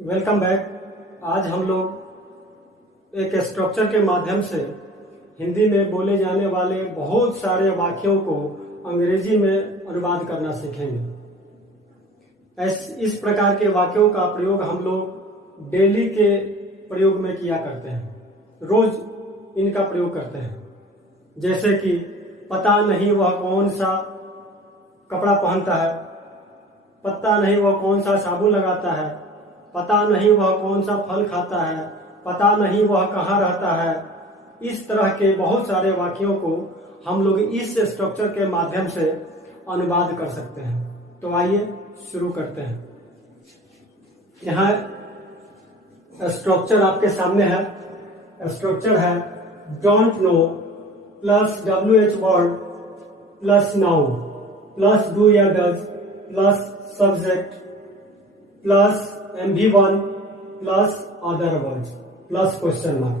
Welcome back. आज हम लोग एक स्ट्रक्चर के माध्यम से हिंदी में बोले जाने वाले बहुत सारे वाक्यों को अंग्रेजी में अनुवाद करना सीखेंगे। इस प्रकार के वाक्यों का प्रयोग हम लोग डेली के प्रयोग में किया करते हैं, रोज इनका प्रयोग करते हैं। जैसे कि पता नहीं वह कौन सा कपड़ा पहनता है, पता नहीं वह कौन सा साबुन लगाता है, पता नहीं वह कौन सा फल खाता है, पता नहीं वह कहाँ रहता है। इस तरह के बहुत सारे वाक्यों को हम लोग इस स्ट्रक्चर के माध्यम से अनुवाद कर सकते हैं। तो आइए शुरू करते हैं। यहाँ स्ट्रक्चर आपके सामने है। स्ट्रक्चर है don't know plus WH word plus noun plus do या does plus subject plus MV1 plus other words plus question mark.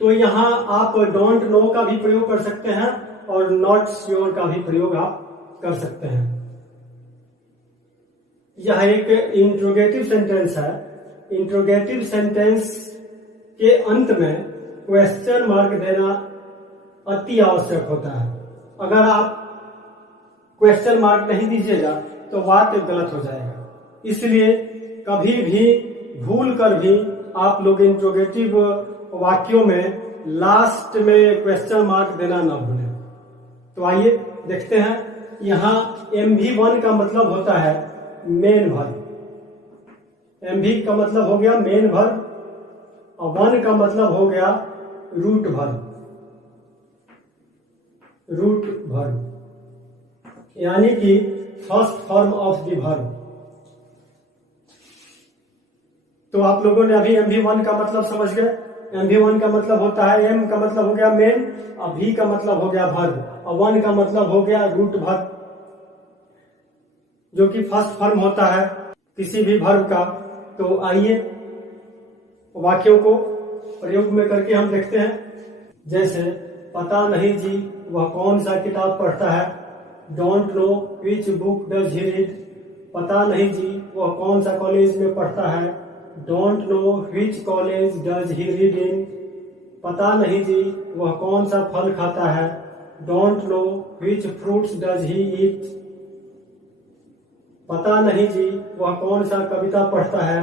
तो यहां आप डोंट नो का भी प्रयोग कर सकते हैं और नॉट श्योर का भी प्रयोग आप कर सकते हैं। यह एक इंट्रोगेटिव सेंटेंस है। इंट्रोगेटिव सेंटेंस के अंत में क्वेश्चन मार्क देना अति आवश्यक होता है। अगर आप क्वेश्चन मार्क नहीं दीजिएगा तो वाक्य गलत हो जाएगा। इसलिए कभी भी भूल कर भी आप लोग इंट्रोगेटिव वाक्यों में लास्ट में क्वेश्चन मार्क देना ना भूलें। तो आइए देखते हैं। यहाँ MV1 का मतलब होता है मेन वर्ब। MV का मतलब हो गया मेन वर्ब और 1 का मतलब हो गया रूट वर्ब। रूट वर्ब यानी कि first form of the verb. तो आप लोगों ने अभी MV1 का मतलब समझ गए। MV1 का मतलब होता है M का मतलब हो गया मेन और V का मतलब हो गया वर्ब और 1 का मतलब हो गया रूट वर्ब, जो कि फर्स्ट फॉर्म होता है किसी भी वर्ब का। तो आइए वाक्यों को प्रयोग में करके हम देखते हैं। जैसे पता नहीं जी वह कौन सा किताब पढ़ता है। Don't know which book does he read. पता नहीं जी वह कौन सा कॉलेज में पढ़ता है। Don't know which college does he read in. पता नहीं जी वह कौन सा फल खाता है। Don't know which fruits does he eat. पता नहीं जी वह कौन सा कविता पढ़ता है।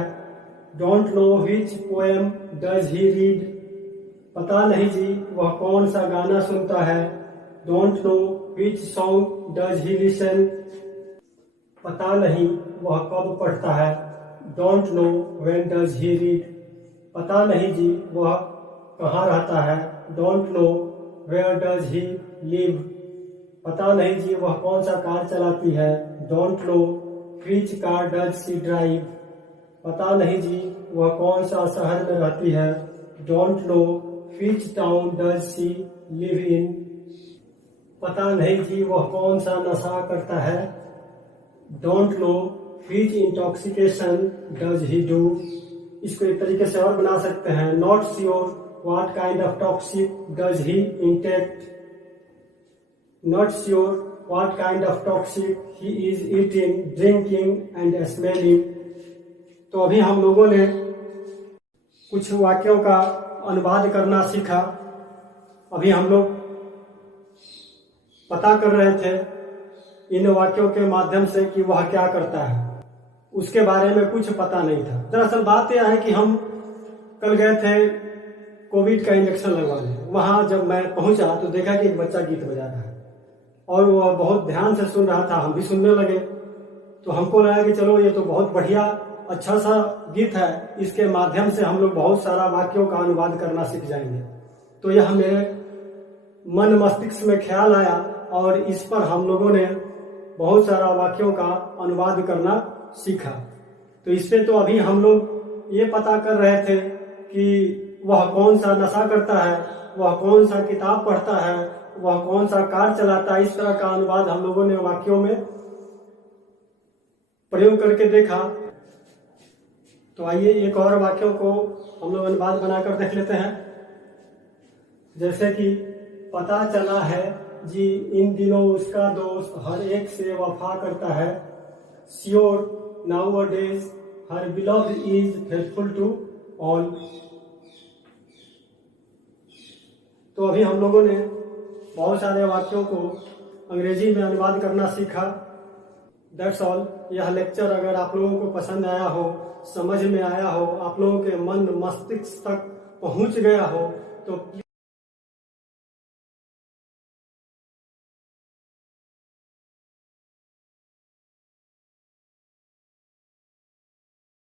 Don't know which poem does he read. पता नहीं जी वह कौन सा गाना सुनता है। Don't know which song does he listen. पता नहीं वह कब पढ़ता है। Don't know when does he read. पता नहीं जी वह कहाँ रहता है। Don't know where does he live. पता नहीं जी वह कौन सा कार चलाती है। Don't know which car does she drive. पता नहीं जी वह कौन सा शहर में रहती है। Don't know which town does she live in. पता नहीं जी वह कौन सा नशा करता है। Don't know which intoxication does he do. इसको एक तरीके से और बना सकते हैं। Not sure what kind of toxic does he intact. Not sure what kind of toxic he is eating drinking and smelling. तो अभी हम लोगों ने कुछ वाक्यों का अनुवाद करना सीखा। अभी हम लोग पता कर रहे थे इन वाक्यों के माध्यम से कि वह क्या करता है। उसके बारे में कुछ पता नहीं था। दरअसल बात यह है कि हम कल गए थे कोविड का इंजेक्शन लगवाने। वहां जब मैं पहुंचा तो देखा कि एक बच्चा गीत बजा रहा है और वह बहुत ध्यान से सुन रहा था। हम भी सुनने लगे तो हमको लगा कि चलो ये तो बहुत बढ़िया अच्छा सा गीत है, इसके माध्यम से हम लोग बहुत सारा वाक्यों का अनुवाद करना सीख जाएंगे। तो यह मेरे मन मस्तिष्क में ख्याल आया और इस पर हम लोगों ने बहुत सारा वाक्यों का अनुवाद करना सीखा। तो इससे तो अभी हम लोग ये पता कर रहे थे कि वह कौन सा नशा करता है, वह कौन सा किताब पढ़ता है, वह कौन सा कार चलाता है। इस तरह का अनुवाद हम लोगों ने वाक्यों में प्रयोग करके देखा। तो आइए एक और वाक्यों को हम लोग अनुवाद बनाकर देख लेते हैं। जैसे कि पता चला है जी इन दिनों उसका दोस्त हर एक से वफा करता है। Sure nowadays her beloved is faithful to all। तो अभी हम लोगों ने बहुत सारे वाक्यों को अंग्रेजी में अनुवाद करना सीखा। That's all. यह लेक्चर अगर आप लोगों को पसंद आया हो, समझ में आया हो, आप लोगों के मन मस्तिष्क तक पहुंच गया हो तो